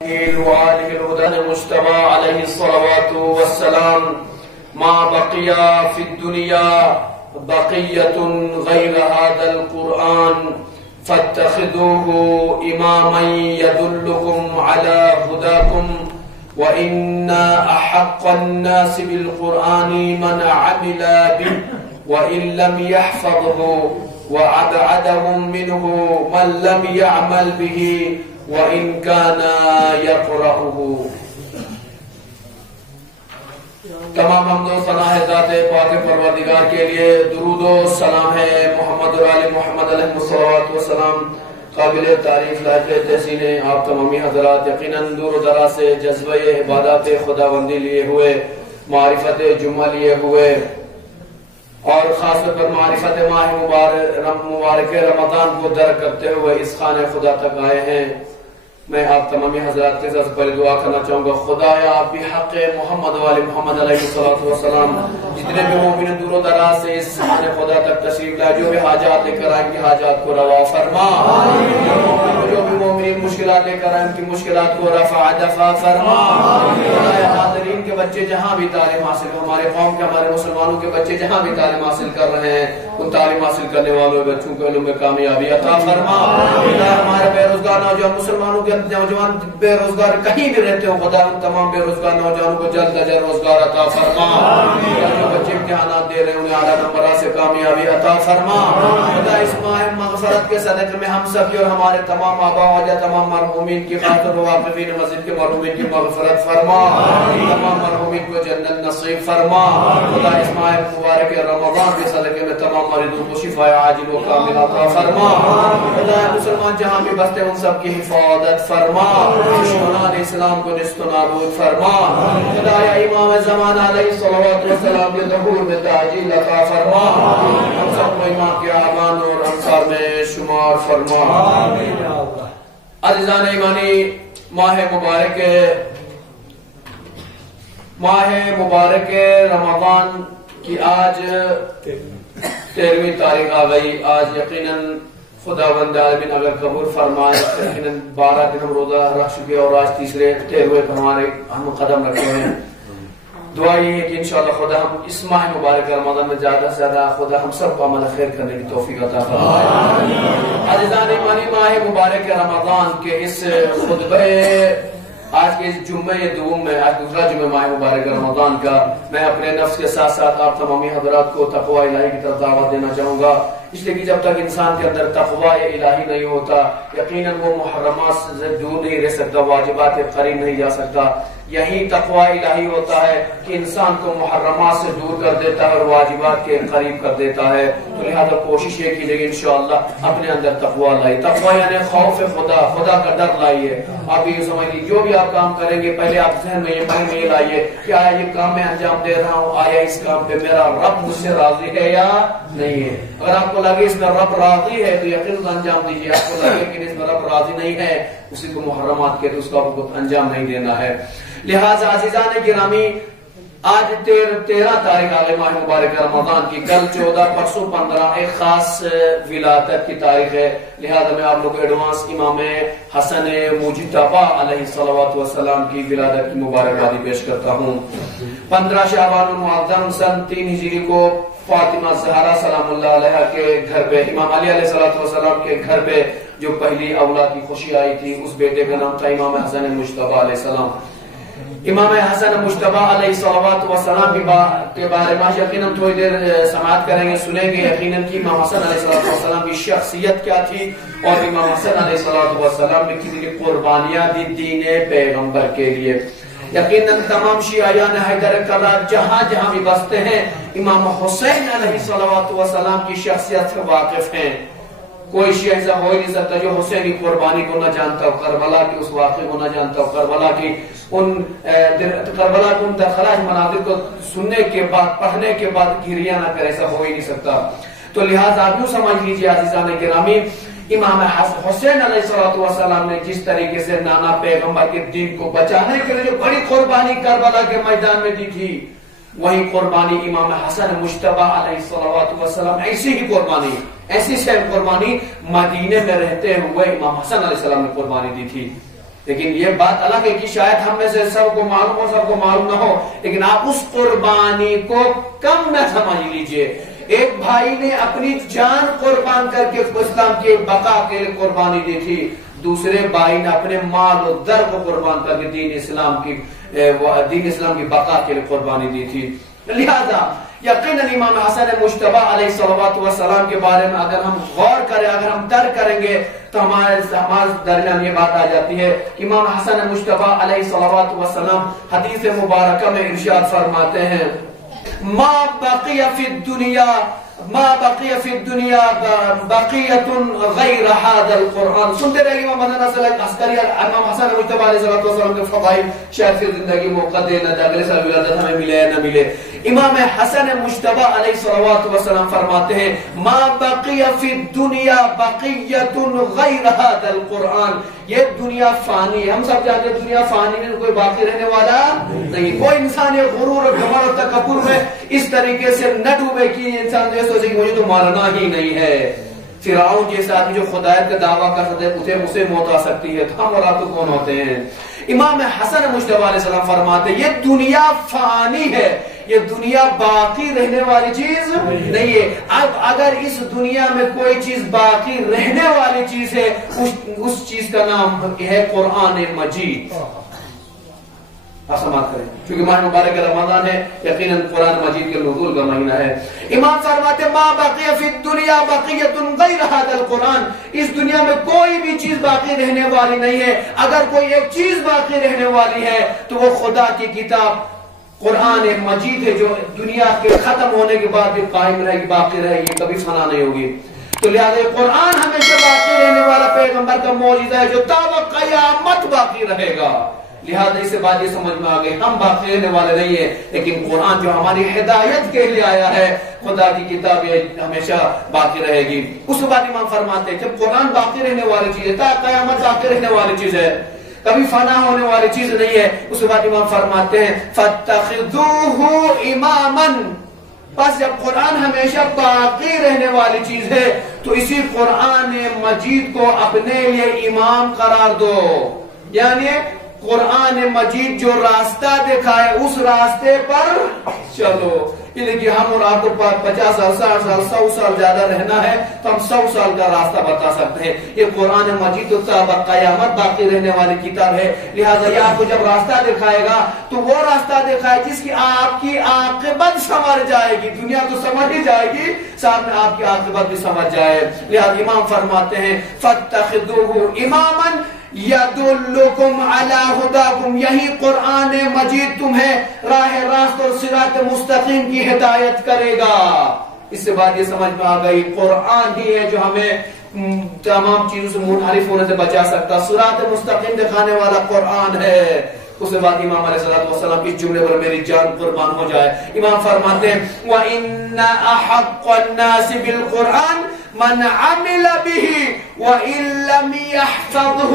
وآله الهدى المجتبى عليه الصلوات والسلام ما بقي في الدنيا بقية غير هذا القرآن فاتخذوه إماما يدلكم على هداكم وإن أحق الناس بالقرآن من عمل به وإن لم يحفظه وأبعدهم منه من لم يعمل به وَإِن كَانَ يَقْرَأُهُ۔ تمام حمد و ثنا ہے ذات پاک پروردگار کے لیے، درود و سلام ہے محمد و آل محمد علیہ الصلوۃ والسلام۔ قابل تعریف لائق تحسین آپ تمامی حضرات یقیناً دور و دراز سے جذبہ عبادات خداوندی لیے ہوئے، معرفت جمعہ لیے ہوئے اور خاص طور پر معرفت ماہ مبارک رمضان کو درک کرتے ہوئے اس خانہ خدا تک آئے ہیں۔ میں آپ تمامی حضرات کے ساتھ پہلے دعا کرنا چاہوں گا، خدایا بحق محمد و آل محمد علیہ السلام جتنے بھی مومن دور و دراز سے اس خانہ خدا تک تشریف لائے، جو بھی حاجات لے کر آئیں کی حاجات کو روا فرما، جو بھی مومنین مشکلات لے کر آئیں کی مشکلات کو رفع دفع فرما۔ خدایا حاضرین کے بچے جہاں بھی تعلیم حاصل، ہمارے قوم کے ہمارے مسلمانوں کے بچے جہاں بھی تعلیم حاصل کر رہے ہیں، ان تعلیم حاصل کرنے والوں بچوں کو علم میں کامیابی عطا فرما۔ ہمارے بے روزگار نوجوان مسلمانوں کے نوجوان بے روزگار کہیں بھی رہتے ہو، خدا ان تمام بے روزگار نوجوانوں کو جلد از جلد روزگار عطا فرما۔ جو بچے امتحانات دے رہے ہیں انہیں اعلیٰ نمبرات سے کامیابی عطا فرما۔ خدا اس ماہ مغفرت کے صدقے میں ہم سب کی اور ہمارے تمام آباء و اجداد تمام مرحومین کی خاطر واقفین مسجد کے مرحومین کی مغفرت فرما، تمام مرحومین کو جنت نصیب فرما۔ خدا اس ماہ مبارک رمضان کے صدقے میں تمام مریضوں کو شفا عاجل و کامل عطا فرما۔ خدا مسلمان جہاں بھی بستے ان سب کی حفاظت فرما، دشمنان اسلام کو نست و نابود فرما۔ خدایا امام زمان علیہ الصلوۃ والسلام کے ظہور میں تعجیل عطا فرما، ہم سب کو امام کے اعوان اور انصار میں شمار فرما۔ عزیزان ایمانی، ماہ مبارک رمضان کی آج 13ویں تاریخ آ گئی۔ آج یقیناً خداوند عالمین اگر قبول فرمائے یقیناً 12 دن ہم روزہ رکھ چکے اور آج 13ویں پر ہم قدم رکھے ہیں۔ دعا یہ ہے کہ انشاءاللہ خدا ہم اس ماہ مبارک رمضان میں زیادہ سے زیادہ خدا ہم سب کو عمل خیر کرنے کی توفیق عطا فرمائے۔ عزیزان ایمانی، ماہ مبارک رمضان کے اس خطبہ آج کے اس جمعہ دوم میں، آج دوسرا جمعہ ماہ مبارک رمضان کا، میں اپنے نفس کے ساتھ ساتھ آپ تمامی حضرات کو تقوی الہی کی طرف دعوت دینا چاہوں گا، اس لیے کہ جب تک انسان کے اندر تقوی الہی نہیں ہوتا یقیناً وہ محرمات سے دور نہیں رہ سکتا، واجبات کے قریب نہیں جا سکتا۔ یہی تقوی الہی ہوتا ہے کہ انسان کو محرمات سے دور کر دیتا ہے اور واجبات کے قریب کر دیتا ہے۔ تو لہذا کوشش یہ کیجیے کہ انشاءاللہ اپنے اندر تقوی لائیے۔ تقوی یعنی خوف خدا، خدا کا ڈر لائیے۔ آپ یہ سمجھیے جو بھی آپ کام کریں گے پہلے آپ ذہن میں یہ لائیے کہ آیا یہ کام میں انجام دے رہا ہوں، آیا اس کام پہ میرا رب مجھ سے راضی ہے یا نہیں ہے۔ اگر آپ کو لگے اس میں رب راضی ہے تو یقیناً انجام دیجیے، آپ کو لگے کہ اس میں رب راضی نہیں ہے اسی کو محرمات کے تو اس کا آپ کو انجام نہیں دینا ہے۔ لہذا عزیزان گرامی، آج 13 تاریخ آگے ماہ مبارک رمضان کی، کل 14، پرسوں 15 ایک خاص ولادت کی تاریخ ہے۔ لہذا میں آپ لوگ ایڈوانس امام حسن مجتبی علیہ الصلوۃ والسلام کی ولادت کی مبارکبادی پیش کرتا ہوں۔ 15 شعبان المعظم سن 3 ہجری کو فاطمہ زہرا سلام اللہ علیہ کے گھر پہ، امام علی علیہ السلام کے گھر پہ جو پہلی اولاد کی خوشی آئی تھی، اس بیٹے کا نام تھا امام حسن مجتبی علیہ السلام۔ امام حسن مجتبی علیہ الصلوۃ والسلام کے بارے میں یقیناً تھوڑی دیر سماعت کریں گے، سنیں گے یقیناً کہ امام حسن علیہ السلام کی شخصیت کیا تھی اور امام حسن علیہ السلام نے کتنی قربانیاں دی دین پیغمبر کے لیے۔ یقیناً تمام شیعیان حیدر کرار جہاں جہاں بھی بستے ہیں امام حسین علیہ السلام کی شخصیت سے واقف ہیں۔ کوئی شیعہ ایسا ہو ہی نہیں سکتا جو حسینی قربانی کو نہ جانتا ہو، کربلا کے اس واقعے کو نہ جانتا ہو، کربلا کے ان درخلاش مناظر کو سننے کے بعد، پڑھنے کے بعد گریہ نہ کرے، ایسا ہو ہی نہیں سکتا۔ تو لہٰذا آپ یوں سمجھ لیجیے عزیزان گرامی، امام حسین علیہ السلام نے جس طریقے سے نانا پیغمبر کے دین کو بچانے کے لیے جو بڑی قربانی کربلا کے میدان میں دی تھی، وہی قربانی امام حسن مجتبی علیہ السلام ایسی ہی قربانی، ایسی سیم قربانی مدینے میں رہتے ہوئے امام حسن علیہ السلام نے قربانی دی تھی۔ لیکن یہ بات الگ ہے کہ شاید ہم میں سے سب کو معلوم ہو سب کو معلوم نہ ہو، لیکن آپ اس قربانی کو کم نہ سمجھ لیجئے۔ ایک بھائی نے اپنی جان قربان کر کے اسلام کی بقا کے لیے قربانی دی تھی، دوسرے بھائی نے اپنے مال و در کو قربان کر کے دین اسلام کی بقا کے لیے قربانی دی تھی۔ لہذا یقیناً امام حسن مجتبی علیہ السلام کے بارے میں اگر ہم غور کریں، اگر ہم درک کریں گے تو ہمارے درمیان یہ بات آ جاتی ہے۔ امام حسن مجتبی علیہ السلام حدیث مبارکہ میں ارشاد فرماتے ہیں، ما بقی فی الدنیا بقیت غیر هذا القرآن۔ سنتے رہے امام حسن مجتبی علیہ السلام کے فضائل شاید پھر زندگی موقع دے نہ دے، اگلے سال ولادت ہمیں ملے یا نہ ملے۔ امام حسن مجتبی علیہ السلام فرماتے ہیں، ما بقی فی الدنیا بقیت غیر هذا القرآن۔ یہ دنیا فانی ہے، ہم سب جانتے ہیں دنیا فانی میں کوئی باقی رہنے والا نہیں۔ کوئی انسان یہ غرور اور گھمنڈ اور تکبر میں اس طریقے سے نہ ڈوبے کہ انسان یہ سوچے کہ مجھے تو مرنا ہی نہیں ہے۔ فرعون جیسے آدمی جو خدایت کا دعویٰ کر سکتے ہیں اسے موت آ سکتی ہے، تو ہم اور آپ تو کون ہوتے ہیں؟ امام حسن مجتبی علیہ السلام فرماتے ہیں یہ دنیا فانی ہے، یہ دنیا باقی رہنے والی چیز نہیں ہے۔ اب اگر اس دنیا میں کوئی چیز باقی رہنے والی چیز ہے، اس چیز کا نام ہے قرآن مجید۔ سماعت کریں، کیونکہ ماہ مبارک رمضان ہے، یقیناً قرآن مجید کے نزول کا مہینہ ہے۔ امام فرماتے ما بقی فی الدنیا بقیت غیر هذا القرآن، اس دنیا میں کوئی بھی چیز باقی رہنے والی نہیں ہے۔ اگر کوئی ایک چیز باقی رہنے والی ہے تو وہ خدا کی کتاب قرآن مجید ہے، جو دنیا کے ختم ہونے کے بعد بھی قائم رہے گی، باقی رہے گی، کبھی فنا نہیں ہوگی۔ تو لہذا قرآن ہمیشہ باقی رہنے والا پیغمبر کا معجزہ ہے جو تا قیامت باقی رہے گا۔ لہذا اس سے بات یہ سمجھ میں آگئی ہم باقی رہنے والے نہیں ہیں، لیکن قرآن جو ہماری ہدایت کے لیے آیا ہے، خدا کی کتاب ہمیشہ باقی رہے گی۔ اس کے بعد امام فرماتے ہیں جب قرآن باقی رہنے والی چیز ہے، تا قیامت باقی رہنے والی چیز ہے، کبھی فنا ہونے والی چیز نہیں ہے، اس کے بعد امام فرماتے ہیں فَاتَّخِذُوهُ إِمَامًا، بس جب قرآن ہمیشہ باقی رہنے والی چیز ہے تو اسی قرآن مجید کو اپنے لیے امام قرار دو، یعنی قرآن مجید جو راستہ دکھائے اس راستے پر چلو۔ یہ دیکھیے ہم اور آپ کو 50 سال 60 سال 100 سال زیادہ رہنا ہے تو ہم 100 سال کا راستہ بتا سکتے ہیں۔ یہ قرآن مجید تو تا قیامت باقی رہنے والی کتاب ہے، لہذا یہ آپ کو جب راستہ دکھائے گا تو وہ راستہ دکھائے جس کی آپ کی عاقبت سمجھ جائے گی، دنیا تو سمجھ ہی جائے گی، ساتھ میں آپ کی عاقبت بھی سمجھ جائے۔ لہذا امام فرماتے ہیں فَاتَّخِذُوهُ إِمَامًا یدلکم علی ہداکم، یہی قرآن مجید تمہیں راہ راست اور صراط مستقیم کی ہدایت کرے گا۔ اس سے بعد یہ سمجھ میں آ گئی قرآن ہی ہے جو ہمیں تمام چیزوں سے منحرف ہونے سے بچا سکتا، صراط مستقیم دکھانے والا قرآن ہے۔ اس کے بعد امام علیہ السلام اس جملے پر میری جان قربان ہو جائے، امام فرماتے ہیں وَإِنَّ أَحَقَّ النَّاسِ بِالْقُرْآنِ من عمل به وَإِن لَّمْ يَحْفَظْهُ،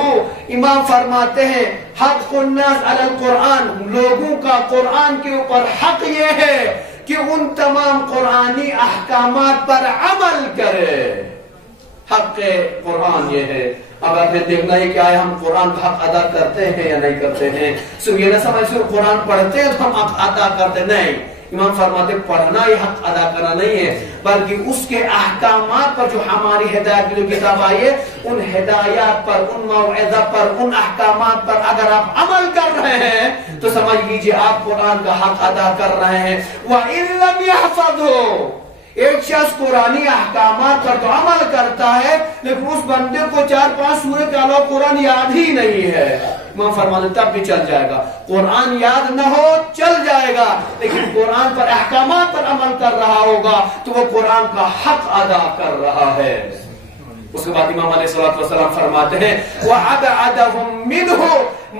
امام فرماتے ہیں حق الناس علی القرآن، لوگوں کا قرآن کے اوپر حق یہ ہے کہ ان تمام قرآنی احکامات پر عمل کرے۔ حق قرآن یہ ہے۔ اب آپ نے دیکھنا ہے کہ آیا ہم قرآن کا حق ادا کرتے ہیں یا نہیں کرتے ہیں؟ صرف یہ نہ سمجھ صرف قرآن پڑھتے ہیں تو ہم حق ادا کرتے نہیں۔ امام فرماتے پڑھنا ہی حق ادا کرنا نہیں ہے، بلکہ اس کے احکامات پر جو ہماری ہدایت کی جو کتاب آئی ہے ان ہدایات پر، ان موعظہ پر، ان احکامات پر اگر آپ عمل کر رہے ہیں تو سمجھ لیجئے آپ قرآن کا حق ادا کر رہے ہیں۔ وَإِن لَّمْ يَحْفَظْهُ، ایک شخص قرآنی احکامات پر تو عمل کرتا ہے لیکن اس بندے کو 4-5 سورے کے علاوہ قرآن یاد ہی نہیں ہے، امام فرماتے تب بھی چل جائے گا۔ قرآن یاد نہ ہو چل جائے گا، لیکن قرآن پر احکامات پر عمل کر رہا ہوگا تو وہ قرآن کا حق ادا کر رہا ہے۔ اس کے بعد امام علیہ السلام فرماتے ہیں وَأَبْعَدَهُم مِّنْهُ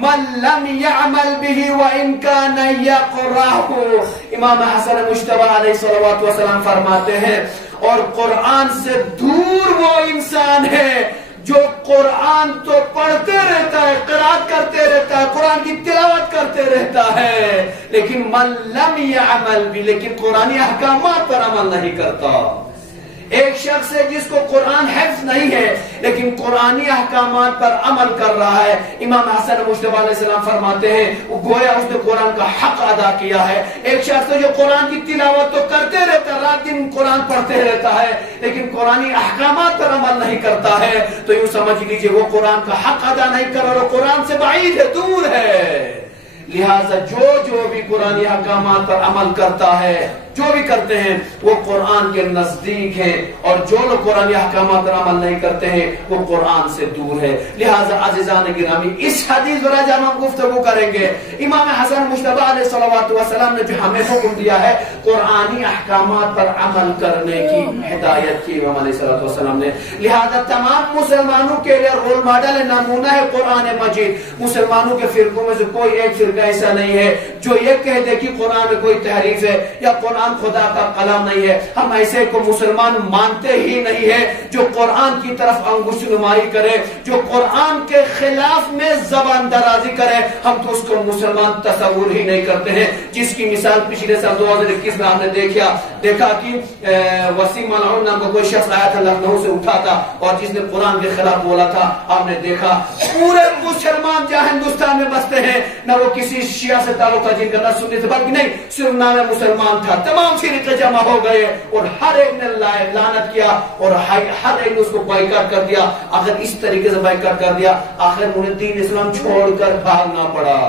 مَن لَّمْ يَعْمَلْ بِهِ وَإِن كَانَ يَقْرَأُهُ، امام حسن مجتبی علیہ السلام فرماتے ہیں اور قرآن سے دور وہ انسان ہے جو قرآن تو پڑھتے رہتا ہے، قرات کرتے رہتا ہے، قرآن کی تلاوت کرتے رہتا ہے، لیکن من لم يعمل بھی، لیکن قرآنی احکامات پر عمل نہیں کرتا۔ ایک شخص ہے جس کو قرآن حفظ نہیں ہے لیکن قرآنی احکامات پر عمل کر رہا ہے. امام حسن مجتبی علیہ السلام فرماتے ہیں وہ گویا اس نے قرآن کا حق ادا کیا ہے. ایک شخص ہے جو قرآن کی تلاوت تو کرتے رہتا ہے, رات دن قرآن پڑھتے رہتا ہے لیکن قرآنی احکامات پر عمل نہیں کرتا ہے, تو یوں سمجھ لیجئے وہ قرآن کا حق ادا نہیں کر رہا, قرآن سے بعید ہے, دور ہے. لہذا جو بھی قرآنی احکامات پر عمل کرتا ہے, جو بھی کرتے ہیں وہ قرآن کے نزدیک ہیں, اور جو لوگ قرآنی احکامات پر عمل نہیں کرتے ہیں وہ قرآن سے دور ہے. لہذا عزیزان گرامی اس حدیث پر آج ہم گفتگو کریں گے. امام حسن مجتبی علیہ السلام نے جو ہمیں حکم دیا ہے قرآنی احکامات پر عمل کرنے کی ہدایت کی امام علیہ السلام نے. لہذا تمام مسلمانوں کے لیے رول ماڈل نمونہ ہے قرآن مجید. مسلمانوں کے فرقوں میں سے کوئی ایک فرقہ ایسا نہیں ہے جو یہ کہہ دے کہ قرآن میں کوئی تحریف ہے یا قرآن خدا کا کلام نہیں ہے. ہم ایسے کو مسلمان مانتے ہی نہیں ہے جو قرآن کی طرف انگشت نمائی کرے, جو قرآن کے خلاف میں زبان درازی کرے, ہم تو اس کو مسلمان تصور ہی نہیں کرتے ہیں. جس کی مثال پچھلے سال 2021 میں آپ نے دیکھا کہ وسیم ملعون نام کا کوئی شخص آیا تھا, لکھنؤ سے اٹھا تھا اور جس نے قرآن کے خلاف بولا تھا. آپ نے دیکھا پورے مسلمان جہاں ہندوستان میں بستے ہیں, نہ وہ کسی شیعہ سے تعلق تھا جن کا نہ سنی سے, بلکہ نہیں صرف نام مسلمان تھا. تمام فرقے جمع ہو گئے اور ہر ایک نے لعنت کیا اور ہر ایک نے اس کو بائیکاٹ کر دیا. آخر اس طریقے سے بائیکاٹ کر دیا, آخر انہیں دین اسلام چھوڑ کر بھاگنا پڑا.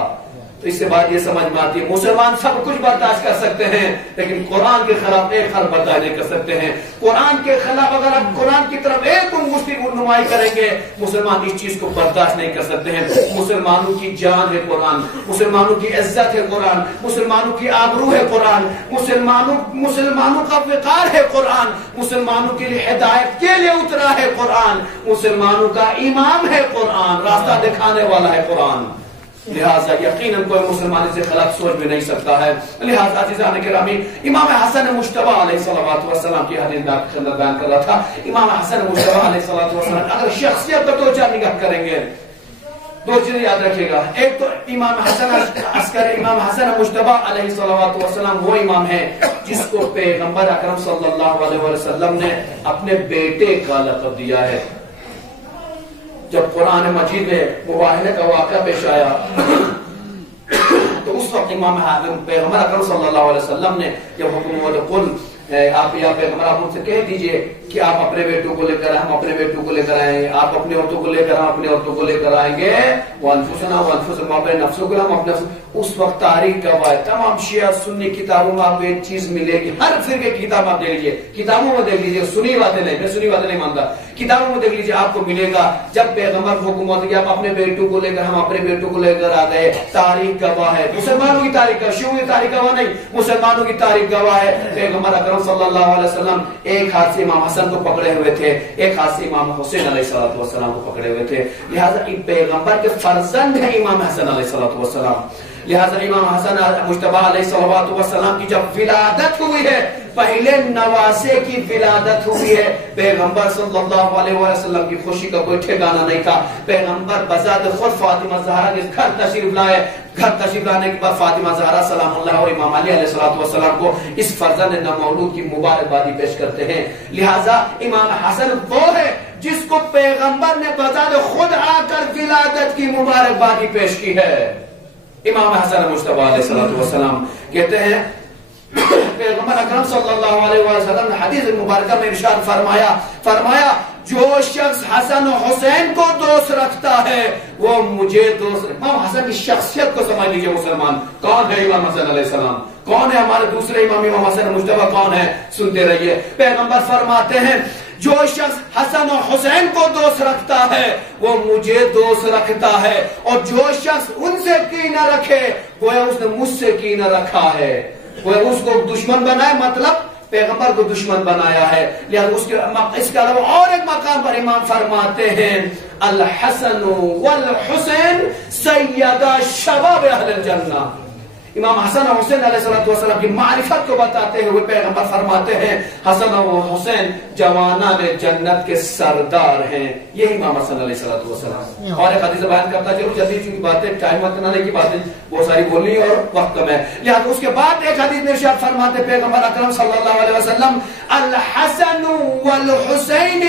تو اس سے بات یہ سمجھ میں آتی ہے مسلمان سب کچھ برداشت کر سکتے ہیں لیکن قرآن کے خلاف ایک حرف برداشت نہیں کر سکتے ہیں. قرآن کے خلاف اگر آپ قرآن کی طرف ایک انگشت نمائی کریں گے مسلمان اس چیز کو برداشت نہیں کر سکتے ہیں. مسلمانوں کی جان ہے قرآن, مسلمانوں کی عزت ہے قرآن, مسلمانوں کی آبرو ہے قرآن, مسلمانوں کا وقار ہے قرآن, مسلمانوں کے لیے ہدایت کے لیے اترا ہے قرآن, مسلمانوں کا امام ہے قرآن, راستہ دکھانے والا ہے قرآن. لہذا یقیناً کوئی مسلمان سے خلاف سوچ بھی نہیں سکتا ہے. لہذا عزیزان گرامی امام حسن مجتبی علیہ السلام کی حدیث بیان کر رہا تھا. امام حسن مجتبی علیہ السلام اگر شخصیت پر دو چار نگاہ کریں گے, دو چیزیں یاد رکھیے گا. ایک تو امام حسن مجتبی علیہ السلام وہ امام ہے جس کو پیغمبر اکرم صلی اللہ علیہ وسلم نے اپنے بیٹے کا لقب دیا ہے. جب قرآن مجید میں مباہلے کا واقعہ پیش آیا تو اس وقت امام پیغمبر اکرم صلی اللہ علیہ وسلم نے جب حکم ہوا تو قل آپ یا پیغمبر آپ ان سے کہہ دیجئے کہ آپ اپنے بیٹوں کو لے کر آئیں, ہم اپنے بیٹوں کو لے کر آئیں, آپ اپنے عورتوں کو لے کر ہم اپنے عورتوں کو لے کر آئیں گے. وانفسنا وانفسکم, اپنے نفسوں کو ہم اپنے. اس وقت تاریخ گواہ ہے, تمام شیعہ سنی کتابوں میں آپ کو ایک چیز ملے گی, ہر فرقے کی کتاب آپ دیکھ لیجیے, کتابوں میں دیکھ لیجیے, سنی باتیں نہیں, میں سنی باتیں نہیں مانتا, کتابوں میں دیکھ لیجیے آپ کو ملے گا جب پیغمبر کو حکم ہوتا ہے کہ آپ اپنے بیٹوں کو لے کر, ہم اپنے بیٹوں کو لے کر آ گئے. تاریخ گواہ ہے, مسلمانوں کی تاریخ کا, شیعوں کی تاریخ گواہ نہیں, مسلمانوں کی تاریخ گواہ ہے. پیغمبر اکرم صلی اللہ علیہ وسلم ایک ہاتھ سے امام حسن کو پکڑے ہوئے تھے, ایک ہاتھ سے امام حسین علیہ السلام کو پکڑے ہوئے تھے. لہذا پیغمبر کے فرزند ہیں امام حسن علیہ السلام. لہذا امام حسن مجتبی علیہ السلام کی جب ولادت ہوئی ہے, پہلے نواسے کی ولادت ہوئی ہے, پیغمبر صلی اللہ علیہ وسلم کی خوشی کا کوئی ٹھکانہ نہیں تھا. پیغمبر بذات خود فاطمہ زہرا کے گھر تشریف لائے. گھر تشریف لانے کے بعد فاطمہ زہرا سلام اللہ اور امام علی علیہ السلام کو اس فرزند نومولود کی مبارکبادی پیش کرتے ہیں. لہذا امام حسن وہ ہے جس کو پیغمبر نے بذات خود آ کر ولادت کی مبارکبادی پیش کی ہے. امام حسن مجتبی علیہ السلام کہتے ہیں پیغمبر اکرم صلی اللہ علیہ وسلم نے حدیث مبارکہ میں ارشاد فرمایا جو شخص حسن و حسین کو دوست رکھتا ہے وہ مجھے دوست. امام حسن کی شخصیت کو سمجھ لیجئے مسلمان, کون ہے امام حسن علیہ السلام, کون ہے ہمارے دوسرے امام حسن مجتبی, کون ہے, سنتے رہیے. پیغمبر فرماتے ہیں جو شخص حسن و حسین کو دوست رکھتا ہے وہ مجھے دوست رکھتا ہے, اور جو شخص ان سے کینہ رکھے گویا اس نے مجھ سے کینہ رکھا ہے, گویا اس کو دشمن بنائے, مطلب پیغمبر کو دشمن بنایا ہے. لہذا اس کے علاوہ اور ایک مقام پر امام فرماتے ہیں الحسن والحسین سیدہ شباب اہل الجنہ. امام حسن اور حسین علیہ السلام کی معرفت کو بتاتے ہوئے پیغمبر فرماتے ہیں حسن اور حسین جوانان جنت کے سردار ہیں. یہ امام حسن علیہ السلام. اور ایک حدیث بیان کرتا چلو جلدی چونکہ باتیں ٹائم وقت نہ لے کی باتیں بہت ساری بولنی اور وقت کم ہے لہذا اس کے بعد ایک حدیث میں ارشاد فرماتے پیغمبر اکرم صلی اللہ علیہ وسلم الحسن والحسین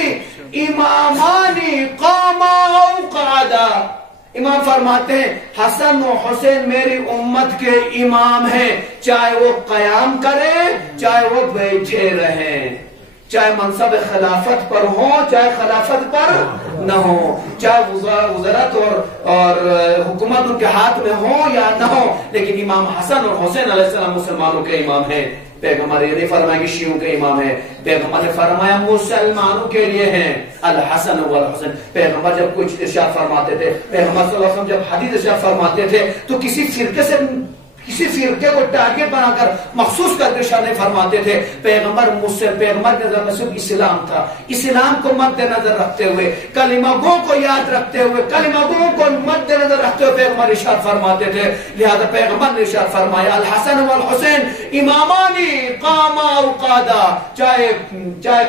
امامان قاما او قعدا. امام فرماتے ہیں حسن و حسین میری امت کے امام ہیں چاہے وہ قیام کریں چاہے وہ بیٹھے رہیں چاہے منصب خلافت پر ہو چاہے خلافت پر نہ ہو چاہے وزارت اور حکومت ان کے ہاتھ میں ہو یا نہ ہو لیکن امام حسن اور حسین علیہ السلام مسلمانوں کے امام ہیں. پیغمبر یہ نہیں فرمایا کہ شیعوں کے امام ہے پیغمبر نے فرمایا مسلمانوں کے لیے ہیں الحسن والحسن. پیغمبر جب کچھ ارشاد فرماتے تھے پیغمبر صلی اللہ علیہ وسلم جب حدیث ارشاد فرماتے تھے تو کسی فرقے کو ٹارگٹ بنا کر مخصوص کر کے ارشاد نہیں فرماتے تھے. پیغمبر کے نظر میں صرف اسلام تھا. اسلام کو مد نظر رکھتے ہوئے کلمہ گو کو یاد رکھتے ہوئے کلمہ گو کو مد نظر رکھتے ہوئے پیغمبر ارشاد فرماتے تھے. لہذا پیغمبر نے ارشاد فرمایا الحسن والحسین امامانی قاما او قعدا چاہے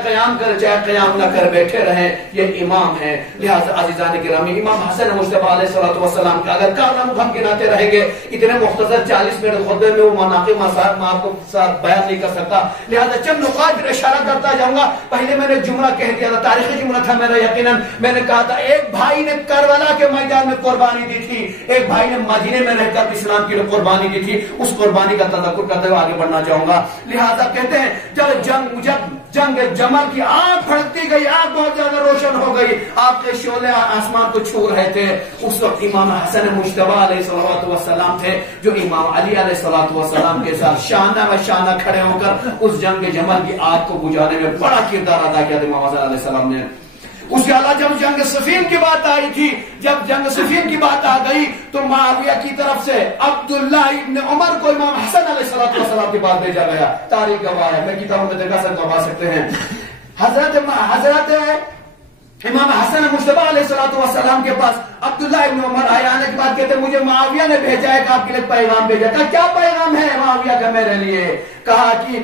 قیام کرے چاہے قیام نہ کر بیٹھے رہیں یہ امام ہیں. لہذا عزیزان گرامی امام حسن مجتبی علیہ السلام کا اگر کارنامہ ہم گناتے رہیں گے اتنے مختصر 40 منٹ خطبے میں وہ مناقب مسائل میں آپ کو ساتھ بیان نہیں کر سکتا. لہذا چند نقاط پر اشارہ کرتا جاؤں گا. پہلے میں نے جملہ کہہ دیا تھا تاریخی جملہ تھا میرا یقیناً میں نے کہا تھا ایک بھائی نے کربلا کے میدان میں قربانی دی تھی ایک بھائی نے مدینے میں رہ کر اسلام کے لیے قربانی دی تھی. اس قربانی کا تذکر کرتے ہوئے آگے بڑھنا چاہوں گا. لہذا کہتے ہیں جب جنگ جمل کی آگ بھڑکتی گئی آگ بہت زیادہ روشن ہو گئی آپ کے شعلے آسمان کو چھو رہے تھے اس وقت امام حسن مجتبی علیہ السلام تھے جو امام علی علیہ السلام کے ساتھ شانہ و شانہ کھڑے ہو کر اس جنگ جمل کی آگ کو بجھانے میں بڑا کردار ادا کیا تھا امام حسن علیہ السلام نے. اس کے علاوہ جب جنگ صفین کی بات آئی تھی جب جنگ صفین کی بات آ گئی تو معاویہ کی طرف سے عبداللہ ابن عمر کو امام حسن علیہ السلام کے بعد بھیجا گیا. تاریخ گواہ ہے میں کتابوں میں دکھا سکتے ہیں. حضرت امام حسن مجتبی علیہ السلام کے پاس عبداللہ ابن عمر آئے. آنے کے بعد کہتے مجھے معاویہ نے بھیجا ہے کہ آپ کے لیے پیغام بھیجا. کہا کیا پیغام ہے معاویہ کا میرے لیے؟ کہا کہ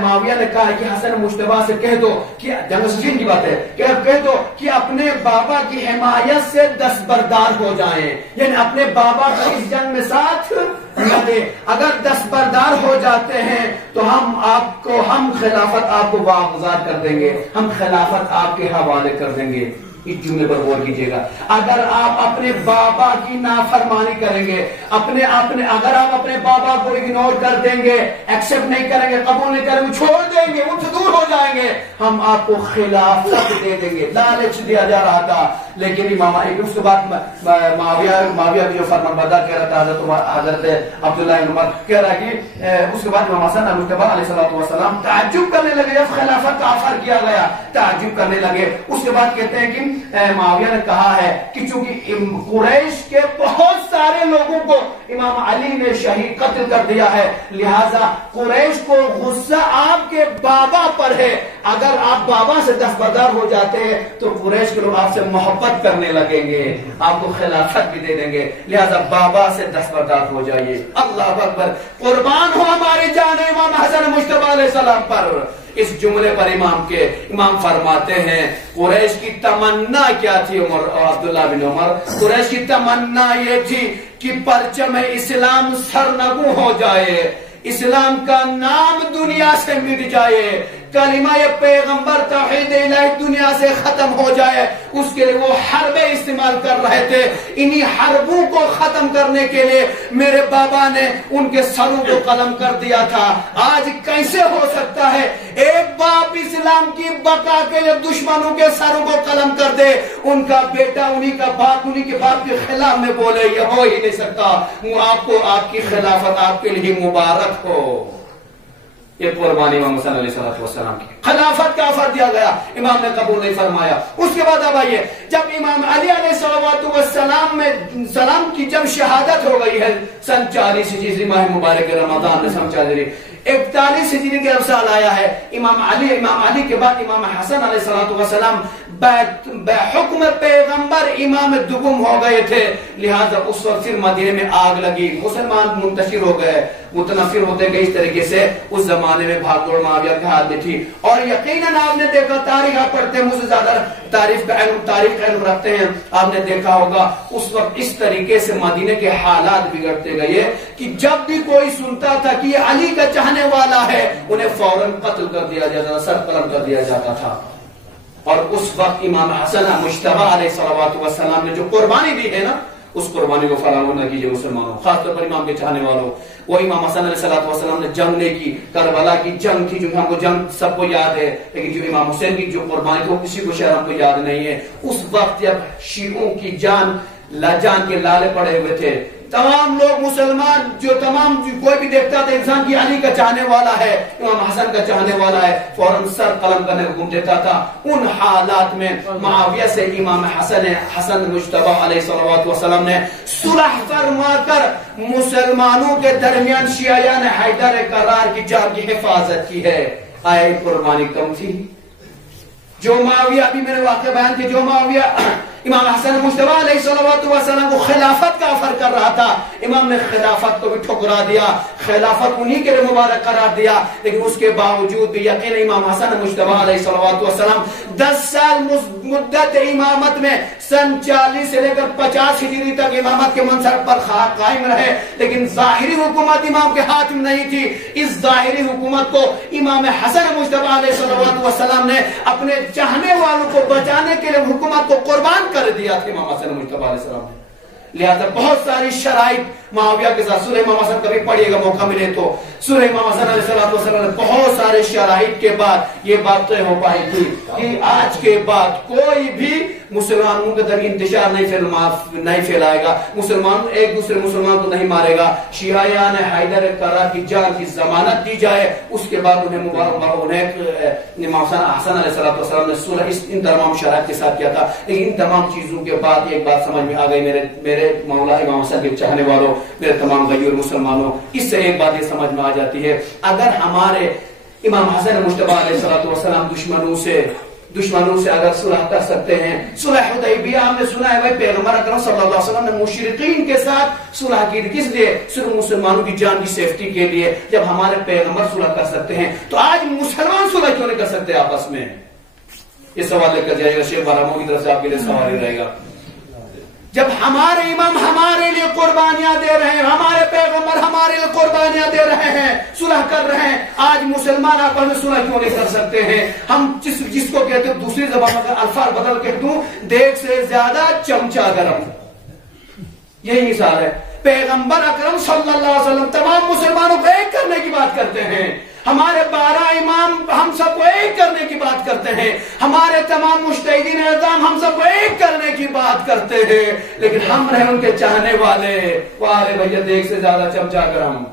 معاویہ نے کہا کہ حسن مجتبی سے کہہ دو کہ جنگ صفین کی بات ہے کہہ دو کہ اپنے بابا کی حمایت سے دستبردار ہو جائیں یعنی اپنے بابا کو اس جنگ میں ساتھ نہ دے. اگر دستبردار ہو جاتے ہیں تو ہم خلافت آپ کو واگزار کر دیں گے ہم خلافت آپ کے حوالے کر دیں گے. اس جملے پر غور کیجیے گا. اگر آپ اپنے بابا کی نافرمانی کریں گے اگر آپ اپنے بابا کو اگنور کر دیں گے ایکسپٹ نہیں کریں گے قبول نہیں کریں گے چھوڑ دیں گے ان سے دور ہو جائیں گے ہم آپ کو خلافت دے دیں گے. لالچ دیا جا رہا تھا لیکن امام اس کے بعد معاویہ جو فرمان بردار کہہ رہا تھا حضرت عبداللہ بن عمر کہہ رہا کہ اس کے بعد امام حسن مجتبی علیہ السلام تعجب کرنے لگے جب خلافت کا آفر کیا گیا تعجب کرنے لگے. اس کے بعد کہتے ہیں کہ معاویہ نے کہا ہے کہ چونکہ قریش کے بہت سارے لوگوں کو امام علی نے شہید قتل کر دیا ہے لہذا قریش کو غصہ آپ کے بابا پر ہے. اگر آپ بابا سے دستبردار ہو جاتے ہیں تو قریش کے لوگ آپ سے محبت کرنے لگیں گے آپ کو خلافت بھی دے دیں گے. لہذا بابا سے دستبردار ہو جائیے. اللہ اکبر. قربان ہو ہماری جان امام حسن مجتبی علیہ السلام پر. اس جملے پر امام فرماتے ہیں قریش کی تمنا کیا تھی عبداللہ بن عمر قریش کی تمنا یہ تھی کہ پرچم اسلام سرنگوں ہو جائے اسلام کا نام دنیا سے مٹ جائے کلمہ پیغمبر توحید الہی دنیا سے ختم ہو جائے. اس کے لیے وہ حربیں استعمال کر رہے تھے. انہی حربوں کو ختم کرنے کے لیے میرے بابا نے ان کے سروں کو قلم کر دیا تھا. آج کیسے ہو سکتا ہے ایک باپ اسلام کی بقا کے لیے دشمنوں کے سروں کو قلم کر دے ان کا بیٹا انہی کے باپ کے خلاف میں بولے یہ ہو ہی نہیں سکتا. آپ کو آپ کی خلافت آپ کے لیے مبارک ہو. یہ قربانی امام حسن علیہ السلام کی خلافت کا آفر دیا گیا امام نے قبول نہیں فرمایا. اس کے بعد اب آئیے جب امام علی علیہ السلام کی جب شہادت ہو گئی ہے سن 40 ہجری ماہ مبارک رمضان میں سن 41 ہجری کے سال آیا ہے. امام علی کے بعد امام حسن علیہ السلام حکم پیغمبر امام دوم ہو گئے تھے، لہذا اس وقت پھر مدینے میں آگ لگی، مسلمان منتشر ہو گئے، متنفر ہوتے گئے، اس طریقے سے اس زمانے میں بھاگ دوڑ معاویہ کے ہاتھ میں تھی۔ اور یقیناً آپ نے دیکھا، تاریخ آپ پڑھتے ہیں، مجھ سے زیادہ تاریخ کا علم رکھتے ہیں، آپ نے دیکھا ہوگا اس وقت اس طریقے سے مدینے کے حالات بگڑتے گئے کہ جب بھی کوئی سنتا تھا کہ یہ علی کا چاہنے والا ہے، انہیں فوراً قتل کر دیا جاتا تھا، سر قلم کر دیا جاتا تھا۔ اور اس وقت امام حسن مجتبی علیہ السلام نے جو قربانی دی ہے نا، اس قربانی کو فراموش نہ کیجیے مسلمانوں، خاص طور پر امام کے چاہنے والوں۔ وہ امام حسن علیہ السلام نے جنگ نہیں کی، کربلا کی جنگ تھی، جو ہم کو جنگ سب کو یاد ہے، لیکن جو امام حسین کی جو قربانی تھی وہ کسی کو شاید ہم کو یاد نہیں ہے۔ اس وقت جب شیعوں کی جان کے لالے پڑے ہوئے تھے، تمام لوگ مسلمان کوئی بھی دیکھتا تھا انسان کی علی کا چاہنے والا ہے، امام حسن کا چاہنے والا ہے، فوراً سر قلم کرنے کو حکم دیتا تھا۔ ان حالات میں معاویہ سے امام حسن مجتبی علیہ السلام نے صلح فرما کر مسلمانوں کے درمیان شیعیان حیدر کرار کی جان کی حفاظت کی ہے۔ آیا قربانی کم تھی؟ جو معاویہ، ابھی میں نے واقعہ بیان کیا، جو معاویہ امام حسن مجتبی علیہ السلام کو خلافت کا آفر کر رہا تھا، امام نے خلافت کو بھی ٹھکرا دیا، خلافت انہی کے لیے مبارک قرار دیا، لیکن اس کے باوجود بھی یقین امام حسن مجتبی علیہ السلام 10 سال مدت امامت میں سن 40 سے لے کر 50 ہجری تک امامت کے منصب پر قائم رہے، لیکن ظاہری حکومت امام کے ہاتھ میں نہیں تھی۔ اس ظاہری حکومت کو امام حسن مجتبی علیہ السلام نے اپنے چاہنے والوں کو بچانے کے لیے حکومت کو قربان کر دیا تھا امام حسن مجتبی علیہ السلام نے۔ لہذا بہت ساری شرائط معاویہ کے ساتھ، سورہ امام حسن کبھی پڑھیے گا موقع ملے تو، سورہ امام حسن علیہ السلام نے بہت سارے شرائط کے بعد یہ بات طے ہو پائی تھی کہ آج کے بعد کوئی بھی مسلمانوں کے درمیان انتشار نہیں پھیلائے گا، مسلمان ایک دوسرے مسلمان کو نہیں مارے گا، شیعیان حیدر کرار کی جان کی ضمانت دی جائے، اس کے بعد انہیں امام حسن علیہ السلام نے صلح ان تمام شرائط کے ساتھ کیا تھا۔ لیکن ان تمام چیزوں کے بعد ایک بات سمجھ میں آ گئی میرے مولا امام حسن کے چاہنے والوں، میرے تمام غیور مسلمانوں، اس سے ایک بات یہ سمجھ میں آ جاتی ہے، اگر ہمارے امام حسن مجتبی علیہ السلام دشمنوں سے اگر صلح کر سکتے ہیں، صلح حدیبیہ ہم نے سنا ہے بھائی پیغمبر اکرم صلی اللہ علیہ وسلم نے مشرقین کے ساتھ صلح کی، کس لیے؟ صرف مسلمانوں کی جان کی سیفٹی کے لیے۔ جب ہمارے پیغمبر صلح کر سکتے ہیں تو آج مسلمان صلح کیوں نہیں کر سکتے آپس میں؟ یہ سوال لے کر جائے گا، شیخ بارہمو کی طرف سے آپ کے لیے سوال ہی رہے گا۔ جب ہمارے امام ہمارے لیے قربانیاں دے رہے ہیں، ہمارے پیغمبر ہمارے لیے قربانیاں دے رہے ہیں، صلح کر رہے ہیں، آج مسلمان آپس میں صلح کیوں نہیں کر سکتے ہیں؟ ہم جس کو کہتے ہیں دوسری زبان میں الفاظ بدل کے دوں، دیکھ سے زیادہ چمچہ گرم، یہی مثال ہے۔ پیغمبر اکرم صلی اللہ علیہ وسلم تمام مسلمانوں کو ایک کرنے کی بات کرتے ہیں، ہمارے 12 امام ہم سب کو ایک کرنے کی بات کرتے ہیں، ہمارے تمام مجتہدین اعظام ہم سب کو ایک کرنے کی بات کرتے ہیں، لیکن ہم رہے ان کے چاہنے والے، وارے بھیا دیکھ سے زیادہ چمچہ گرم۔